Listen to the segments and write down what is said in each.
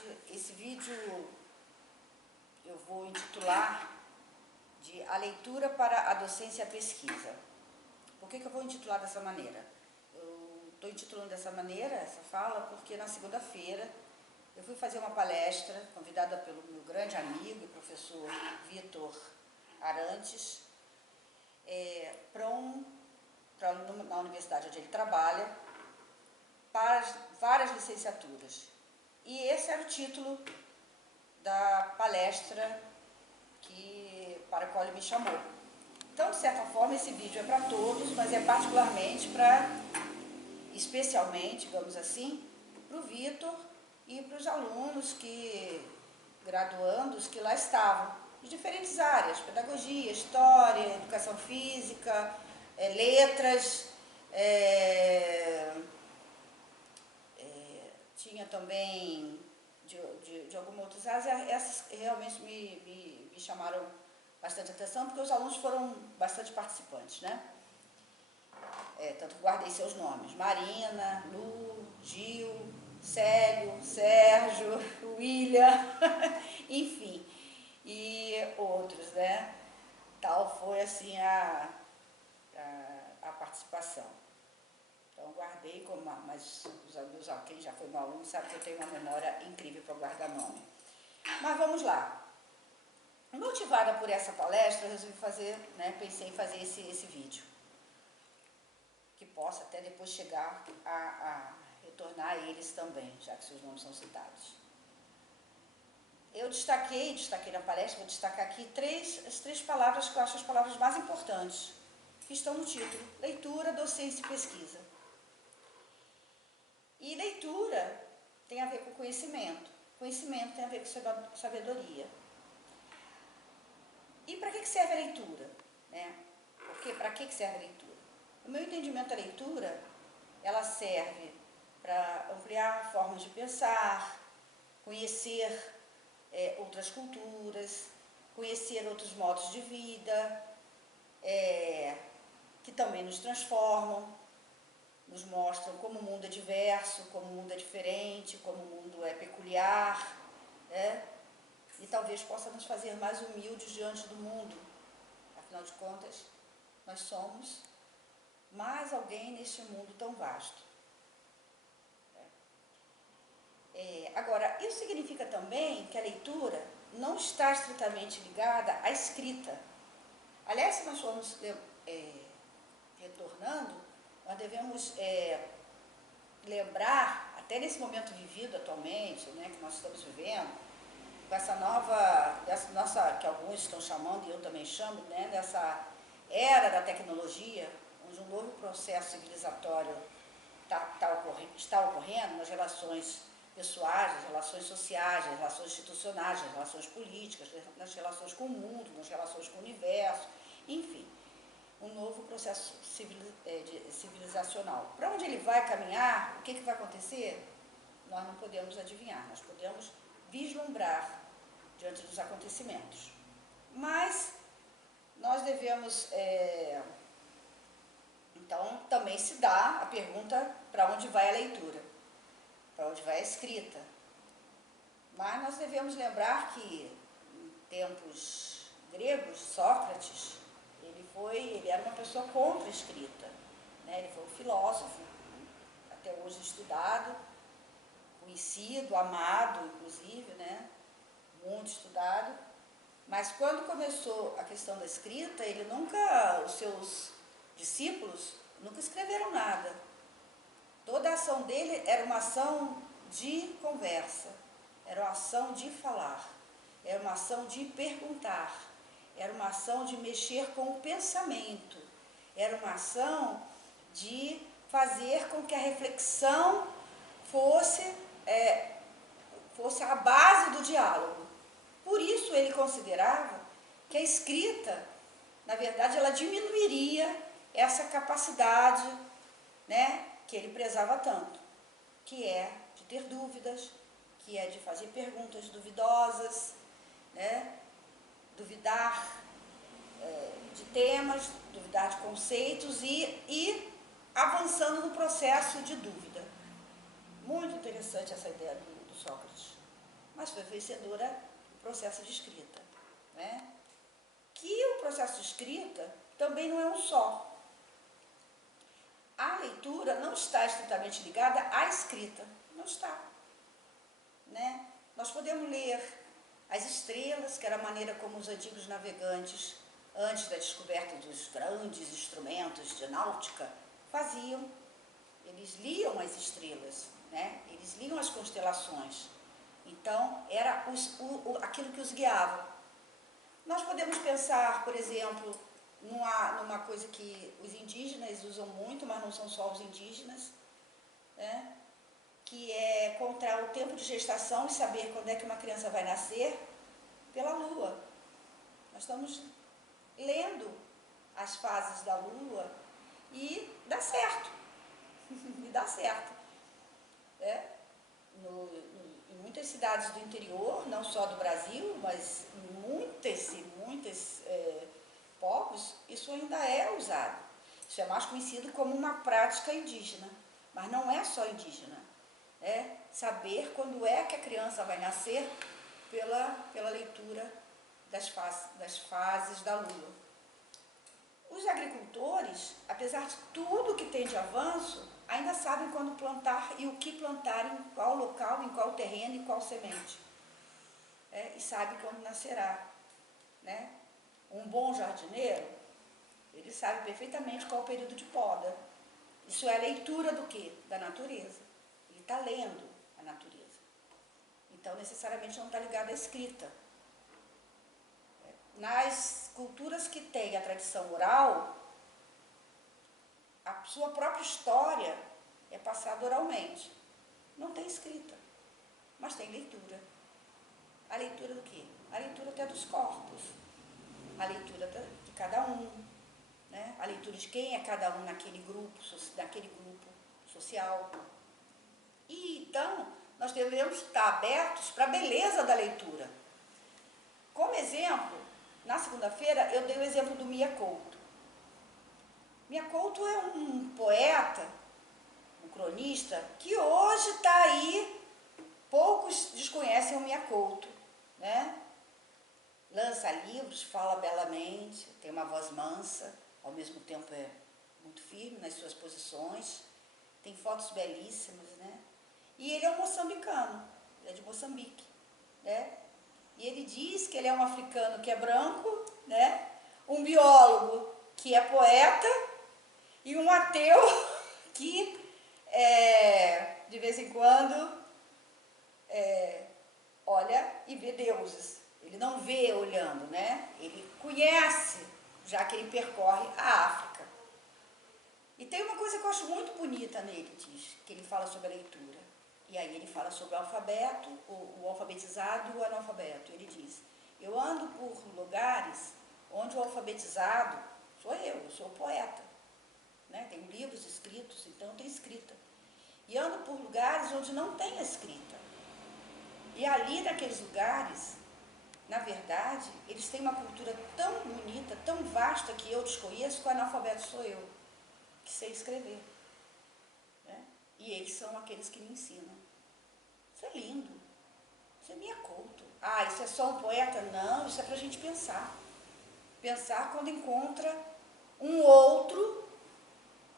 tarde. Esse vídeo eu vou intitular de A Leitura para a Docência e a Pesquisa. Por que eu vou intitular dessa maneira? Eu estou intitulando dessa maneira, essa fala, porque na segunda-feira eu fui fazer uma palestra, convidada pelo meu grande amigo e professor Vitor Arantes, na universidade onde ele trabalha, para várias licenciaturas. E esse era o título da palestra para a qual ele me chamou. Então, de certa forma, esse vídeo é para todos, mas é particularmente especialmente, digamos assim, para o Vitor e para os alunos graduandos que lá estavam, de diferentes áreas: pedagogia, história, educação física, letras, tinha também de algumas outras áreas. Essas realmente me chamaram bastante atenção, porque os alunos foram bastante participantes, né? Tanto que guardei seus nomes: Marina, Lu, Gil, Célio, Sérgio, William, enfim, e outros, né? Tal foi assim a participação. Então guardei, mas quem já foi meu aluno sabe que eu tenho uma memória incrível para guardar nome. Mas vamos lá. Motivada por essa palestra, eu resolvi pensei em fazer esse vídeo, que possa até depois chegar a retornar a eles também, já que seus nomes são citados. Eu destaquei na palestra, vou destacar aqui as três palavras que eu acho as palavras mais importantes, que estão no título: leitura, docência e pesquisa. E leitura tem a ver com conhecimento, conhecimento tem a ver com sabedoria. E para que serve a leitura? Para que serve a leitura? No meu entendimento, a leitura, ela serve para ampliar formas de pensar, conhecer outras culturas, conhecer outros modos de vida, que também nos transformam, nos mostram como o mundo é diverso, como o mundo é diferente, como o mundo é peculiar, e talvez possa nos fazer mais humildes diante do mundo. Afinal de contas, nós somos mais alguém neste mundo tão vasto. Agora, isso significa também que a leitura não está estritamente ligada à escrita. Aliás, se nós formos retornando, nós devemos lembrar, até nesse momento vivido atualmente, que nós estamos vivendo, com essa nossa, que alguns estão chamando, e eu também chamo, dessa era da tecnologia, onde um novo processo civilizatório está ocorrendo nas relações pessoais, nas relações sociais, nas relações institucionais, nas relações políticas, nas relações com o mundo, nas relações com o universo, enfim, um novo processo civilizacional. Para onde ele vai caminhar, o que vai acontecer, nós não podemos adivinhar, nós podemos vislumbrar diante dos acontecimentos. Mas nós devemos, então, também se dá a pergunta: para onde vai a leitura? Para onde vai a escrita? Mas nós devemos lembrar que, em tempos gregos, Sócrates, ele era uma pessoa contra a escrita, ele foi um filósofo, até hoje estudado, conhecido, amado, inclusive, muito estudado. Mas quando começou a questão da escrita, os seus discípulos nunca escreveram nada. Toda a ação dele era uma ação de conversa, era uma ação de falar, era uma ação de perguntar, era uma ação de mexer com o pensamento, era uma ação de fazer com que a reflexão fosse a base do diálogo. Por isso ele considerava que a escrita, na verdade, ela diminuiria essa capacidade, que ele prezava tanto, que é de ter dúvidas, que é de fazer perguntas duvidosas, duvidar de temas, duvidar de conceitos e avançando no processo de dúvida. Muito interessante essa ideia do Sócrates. mas foi vencedora do processo de escrita, né? Que o processo de escrita também não é um só. A leitura não está estritamente ligada à escrita, não está, né? Nós podemos ler as estrelas, que era a maneira como os antigos navegantes, antes da descoberta dos grandes instrumentos de náutica, faziam. Eles liam as estrelas, né? Eles liam as constelações. Então, era aquilo que os guiava. Nós podemos pensar, por exemplo, numa coisa que os indígenas usam muito, mas não são só os indígenas, né? Que é contar o tempo de gestação e saber quando é que uma criança vai nascer pela lua. Nós estamos lendo as fases da lua e dá certo. E dá certo. Em muitas cidades do interior, não só do Brasil, mas em muitos povos, isso ainda é usado. Isso é mais conhecido como uma prática indígena, mas não é só indígena. É saber quando é que a criança vai nascer pela leitura das fases da lua. Os agricultores, apesar de tudo que tem de avanço, ainda sabem quando plantar e o que plantar, em qual local, em qual terreno, em qual semente. E sabe quando nascerá, né? Um bom jardineiro, ele sabe perfeitamente qual é o período de poda. Isso é a leitura do quê? Da natureza. Ele está lendo a natureza. Então, necessariamente não está ligado à escrita. Nas culturas que têm a tradição oral, a sua própria história é passada oralmente. Não tem escrita, mas tem leitura. A leitura do quê? A leitura até dos corpos. A leitura de cada um, né? A leitura de quem é cada um naquele grupo social. E então, nós devemos estar abertos para a beleza da leitura. Como exemplo, na segunda-feira eu dei o exemplo do Mia Couto. Mia Couto é um poeta, um cronista, que hoje está aí, poucos desconhecem o Mia Couto, né? Lança livros, fala belamente, tem uma voz mansa, ao mesmo tempo é muito firme nas suas posições, tem fotos belíssimas, né? E ele é um moçambicano, ele é de Moçambique, né? E ele diz que ele é um africano que é branco, né? Um biólogo que é poeta e um ateu que, de vez em quando, olha e vê deuses. Ele não vê olhando, né? Ele conhece, já que ele percorre a África. E tem uma coisa que eu acho muito bonita nele, diz, que ele fala sobre a leitura. E aí ele fala sobre o alfabeto, o alfabetizado e o analfabeto. Ele diz, eu ando por lugares onde o alfabetizado sou eu sou o poeta. Né? Tenho livros escritos, então eu tenho escrita. E ando por lugares onde não tem escrita. E ali, naqueles lugares, na verdade, eles têm uma cultura tão bonita, tão vasta que eu desconheço, que o analfabeto sou eu, que sei escrever. Né? E eles são aqueles que me ensinam. Isso é lindo. Isso é Mia Couto. Ah, isso é só um poeta? Não, isso é para a gente pensar. Pensar quando encontra um outro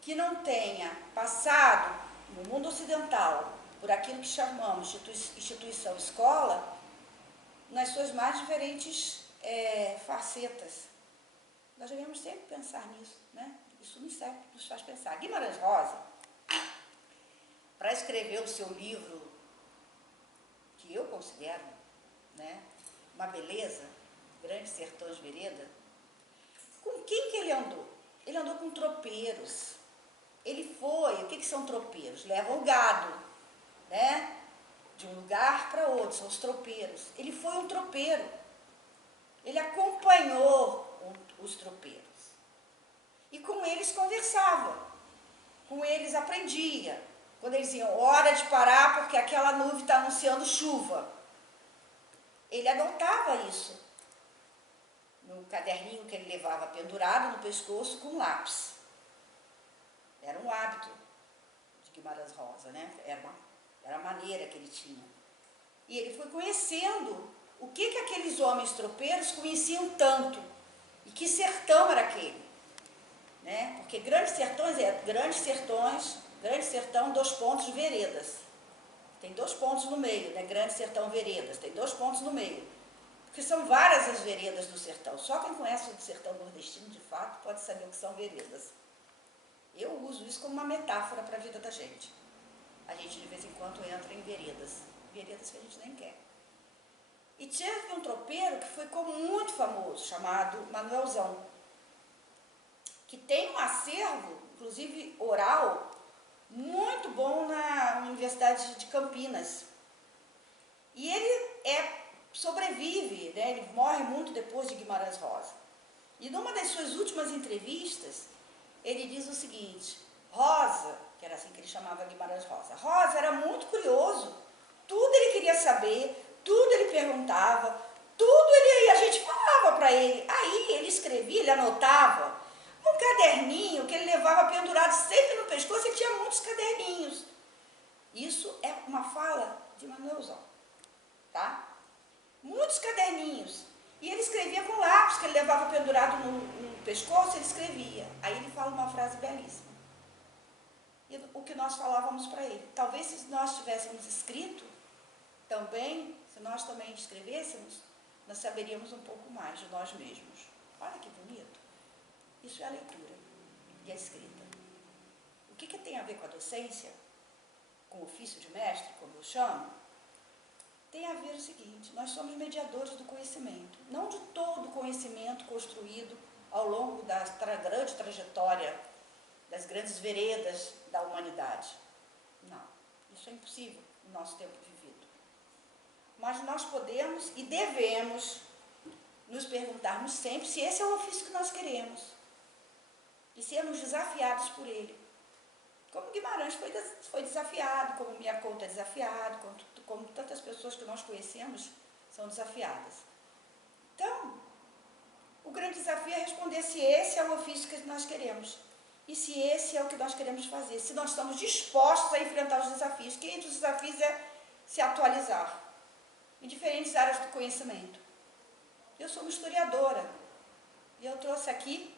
que não tenha passado no mundo ocidental por aquilo que chamamos de instituição escola, nas suas mais diferentes facetas. Nós devemos sempre pensar nisso, né? Isso nos faz pensar. Guimarães Rosa, para escrever o seu livro, que eu considero, né, uma beleza, Grandes Sertões Vereda, com quem que ele andou? Ele andou com tropeiros. Ele foi, o que são tropeiros? Levam o gado, né? De um lugar para outro, são os tropeiros. Ele foi um tropeiro. Ele acompanhou os tropeiros. E com eles conversava. Com eles aprendia. Quando eles diziam, hora de parar porque aquela nuvem está anunciando chuva. Ele adotava isso no caderninho que ele levava pendurado no pescoço com lápis. Era um hábito de Guimarães Rosa, né? Era a maneira que ele tinha. E ele foi conhecendo o que aqueles homens tropeiros conheciam tanto. E que sertão era aquele. Né? Porque Grandes Sertões Grande Sertão, 2 pontos, veredas. Tem 2 pontos no meio, né? Grande Sertão, veredas. Tem 2 pontos no meio. Porque são várias as veredas do sertão. Só quem conhece o sertão nordestino, de fato, pode saber o que são veredas. Eu uso isso como uma metáfora para a vida da gente. A gente, de vez em quando, entra em veredas. Veredas que a gente nem quer. E teve um tropeiro que ficou muito famoso, chamado Manuelzão, que tem um acervo, inclusive oral, muito bom na Universidade de Campinas. E ele sobrevive, né? Ele morre muito depois de Guimarães Rosa. E numa das suas últimas entrevistas, ele diz o seguinte: Rosa, que era assim que ele chamava Guimarães Rosa, Rosa era muito curioso, tudo ele queria saber, tudo ele perguntava, a gente falava para ele. Aí ele escrevia, ele anotava, um caderninho que ele levava pendurado sempre no pescoço, ele tinha muitos caderninhos. Isso é uma fala de Manuelzão, tá? Muitos caderninhos. E ele escrevia com lápis, que ele levava pendurado no pescoço, ele escrevia. Aí ele fala uma frase belíssima. E o que nós falávamos para ele. Talvez se nós tivéssemos escrito também, se nós também escrevêssemos, nós saberíamos um pouco mais de nós mesmos. Olha que bonito. Isso é a leitura e a escrita. O que tem a ver com a docência, com o ofício de mestre, como eu chamo? Tem a ver o seguinte: nós somos mediadores do conhecimento, não de todo o conhecimento construído ao longo da grande trajetória, das grandes veredas da humanidade. Não, isso é impossível no nosso tempo vivido. Mas nós podemos e devemos nos perguntarmos sempre se esse é o ofício que nós queremos e sermos desafiados por ele. Como Guimarães foi desafiado, como Miyakoto é desafiado, como tantas pessoas que nós conhecemos são desafiadas. Então, o grande desafio é responder se esse é o ofício que nós queremos e se esse é o que nós queremos fazer, se nós estamos dispostos a enfrentar os desafios, que entre os desafios é se atualizar em diferentes áreas do conhecimento. Eu sou uma historiadora e eu trouxe aqui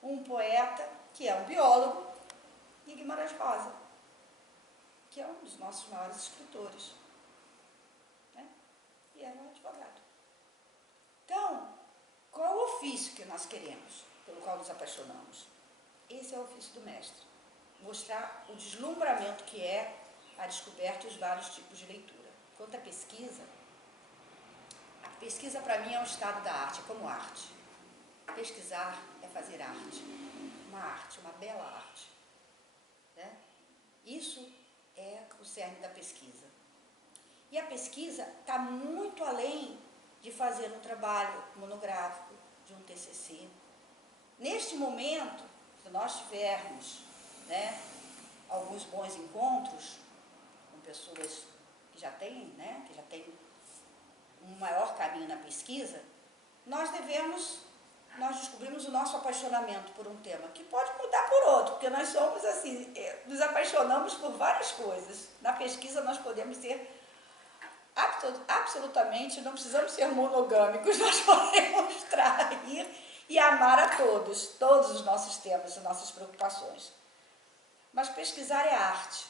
um poeta que é um biólogo, e Guimarães Rosa, que é um dos nossos maiores escritores, né? E era um advogado. Então, qual é o ofício que nós queremos, pelo qual nos apaixonamos? Esse é o ofício do mestre, mostrar o deslumbramento que é a descoberta e os vários tipos de leitura. Quanto à pesquisa, a pesquisa para mim é um estado da arte, é como arte. Pesquisar é fazer arte, uma bela arte. Né? Isso é o cerne da pesquisa. E a pesquisa está muito além de fazer um trabalho monográfico, de um TCC. Neste momento, se nós tivermos, né, alguns bons encontros com pessoas que já têm, né, um maior caminho na pesquisa, nós descobrimos o nosso apaixonamento por um tema, que pode mudar por outro, porque nós somos assim, nos apaixonamos por várias coisas. Na pesquisa nós podemos ser absolutamente, não precisamos ser monogâmicos, nós podemos trair e amar a todos os nossos temas e nossas preocupações. Mas pesquisar é arte.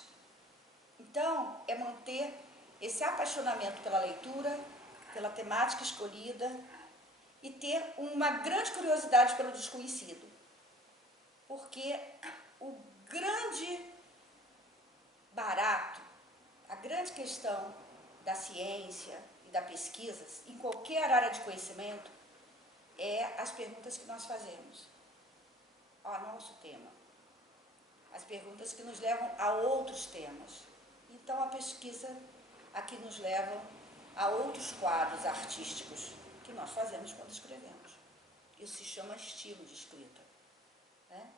Então, é manter esse apaixonamento pela leitura, pela temática escolhida, e ter uma grande curiosidade pelo desconhecido. Porque o grande barato, a grande questão da ciência e da pesquisa, em qualquer área de conhecimento, é as perguntas que nós fazemos ao nosso tema. As perguntas que nos levam a outros temas. Então, a pesquisa aqui nos leva a outros quadros artísticos que nós fazemos quando escrevemos. Isso se chama estilo de escrita. Né?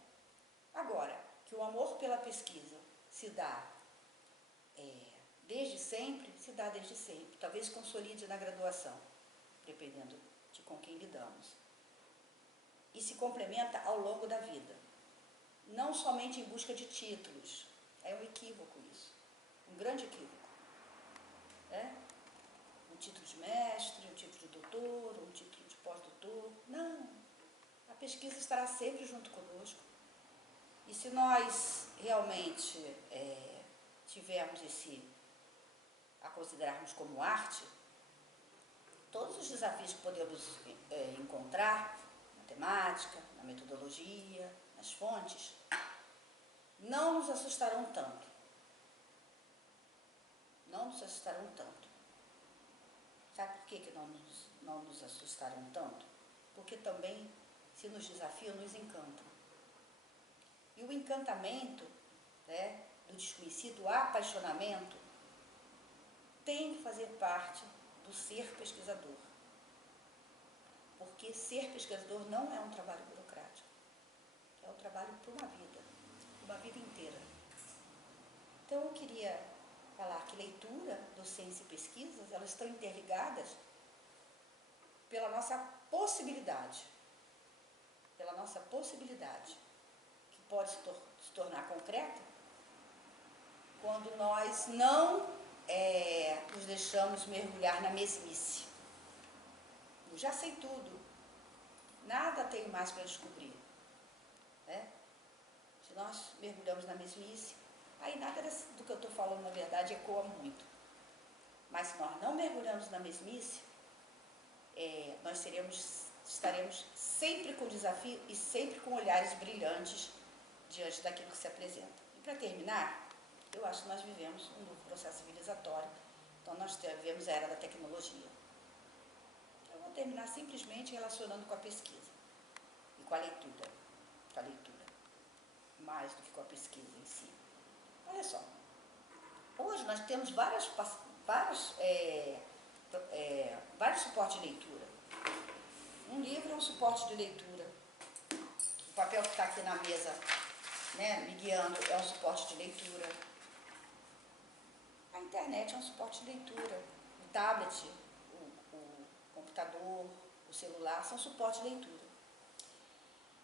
Agora, que o amor pela pesquisa se dá desde sempre, se dá desde sempre. Talvez consolide na graduação, dependendo de com quem lidamos. E se complementa ao longo da vida. Não somente em busca de títulos. É um equívoco isso. Um grande equívoco. Né? se nós realmente tivermos a considerarmos como arte, todos os desafios que podemos encontrar na temática, na metodologia, nas fontes, não nos assustarão tanto. Não nos assustarão tanto. Sabe por que não nos assustarão tanto? Porque também, se nos desafiam, nos encantam. E o encantamento, né, do desconhecido, o apaixonamento, tem que fazer parte do ser pesquisador. Porque ser pesquisador não é um trabalho burocrático. É um trabalho para uma vida inteira. Então, eu queria falar que leitura, docência e pesquisas, elas estão interligadas pela nossa possibilidade. Pela nossa possibilidade, que pode se tornar concreta quando nós não nos deixamos mergulhar na mesmice. Eu já sei tudo, nada tenho mais para descobrir. Né? Se nós mergulhamos na mesmice, aí nada do que eu estou falando, na verdade, ecoa muito. Mas se nós não mergulhamos na mesmice, nós estaremos sempre com desafio e sempre com olhares brilhantes diante daquilo que se apresenta. E para terminar, eu acho que nós vivemos um novo processo civilizatório. Então, nós vivemos a era da tecnologia. Eu vou terminar simplesmente relacionando com a pesquisa e com a leitura. Com a leitura, mais do que com a pesquisa em si. Olha só, hoje nós temos vários suportes de leitura. Um livro é um suporte de leitura. O papel que está aqui na mesa, né, me guiando, é um suporte de leitura. A internet é um suporte de leitura. O tablet, o computador, o celular são suporte de leitura.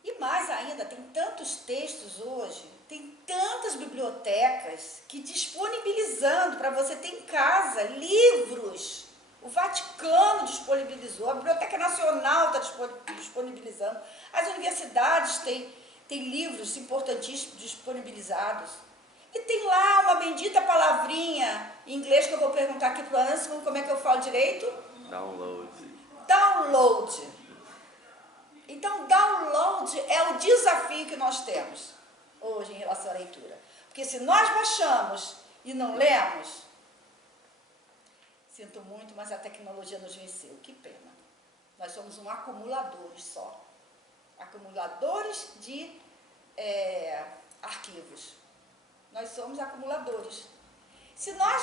E mais ainda, tem tantos textos hoje, tem tantas bibliotecas que disponibilizando para você ter em casa livros. O Vaticano disponibilizou, a Biblioteca Nacional está disponibilizando, as universidades têm livros importantíssimos disponibilizados. E tem lá uma bendita palavrinha em inglês que eu vou perguntar aqui para o Anderson, como é que eu falo direito? Download. Download. Então, download é o desafio que nós temos hoje em relação à leitura. Porque se nós baixamos e não lemos, sinto muito, mas a tecnologia nos venceu. Que pena. Nós somos acumuladores só. Acumuladores de arquivos. Nós somos acumuladores. Se nós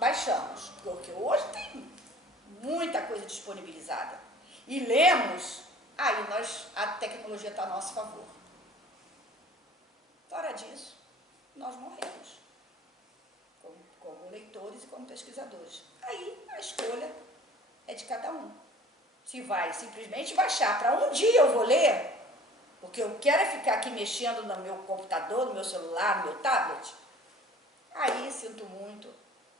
baixamos, porque hoje tem muita coisa disponibilizada, e lemos, aí a tecnologia está a nosso favor. Fora disso, nós morremos, como leitores e como pesquisadores. Aí a escolha é de cada um. Se vai simplesmente baixar para um dia eu vou ler, porque eu quero é ficar aqui mexendo no meu computador, no meu celular, no meu tablet, aí sinto muito,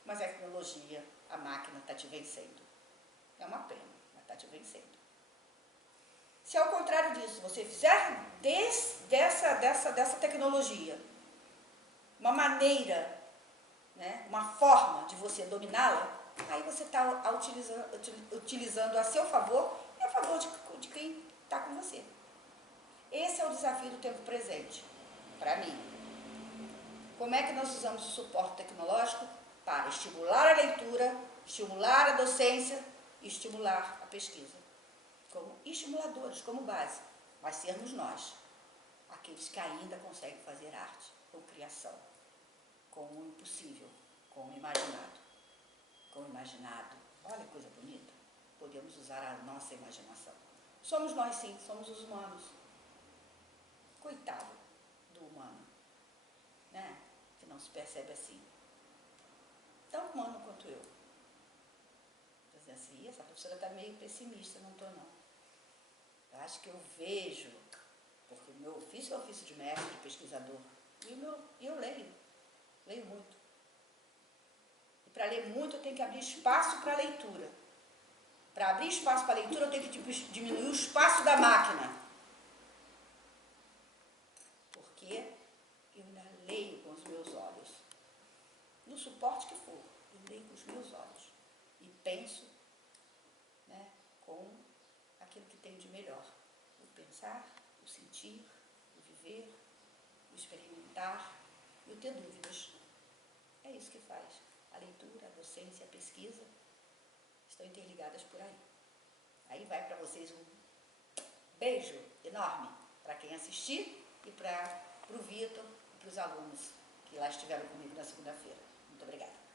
mas a tecnologia, a máquina está te vencendo. É uma pena, mas está te vencendo. Se ao contrário disso, você fizer dessa tecnologia uma maneira, né, uma forma de você dominá-la, aí você está utilizando a seu favor e a favor de quem está com você. Esse é o desafio do tempo presente, para mim. Como é que nós usamos o suporte tecnológico para estimular a leitura, estimular a docência e estimular a pesquisa? Como estimuladores, como base, mas sermos nós, aqueles que ainda conseguem fazer arte ou criação, com o impossível, com o imaginado. Com o imaginado, olha que coisa bonita, podemos usar a nossa imaginação. Somos nós sim, somos os humanos. Coitado do humano, né? Que não se percebe assim. Tão humano quanto eu. Dizendo assim, essa professora está meio pessimista, não estou não. Eu acho que eu vejo, porque o meu ofício é ofício de mestre, de pesquisador, e eu leio muito. E para ler muito eu tenho que abrir espaço para a leitura. Para abrir espaço para a leitura eu tenho que diminuir o espaço da máquina. Porque do suporte que for, eu leio com os meus olhos e penso, né, com aquilo que tenho de melhor. O pensar, o sentir, o viver, o experimentar e o ter dúvidas. É isso que faz. A leitura, a docência, a pesquisa estão interligadas por aí. Aí vai para vocês um beijo enorme para quem assistir e para o Vitor e para os alunos que lá estiveram comigo na segunda-feira. Muito obrigada.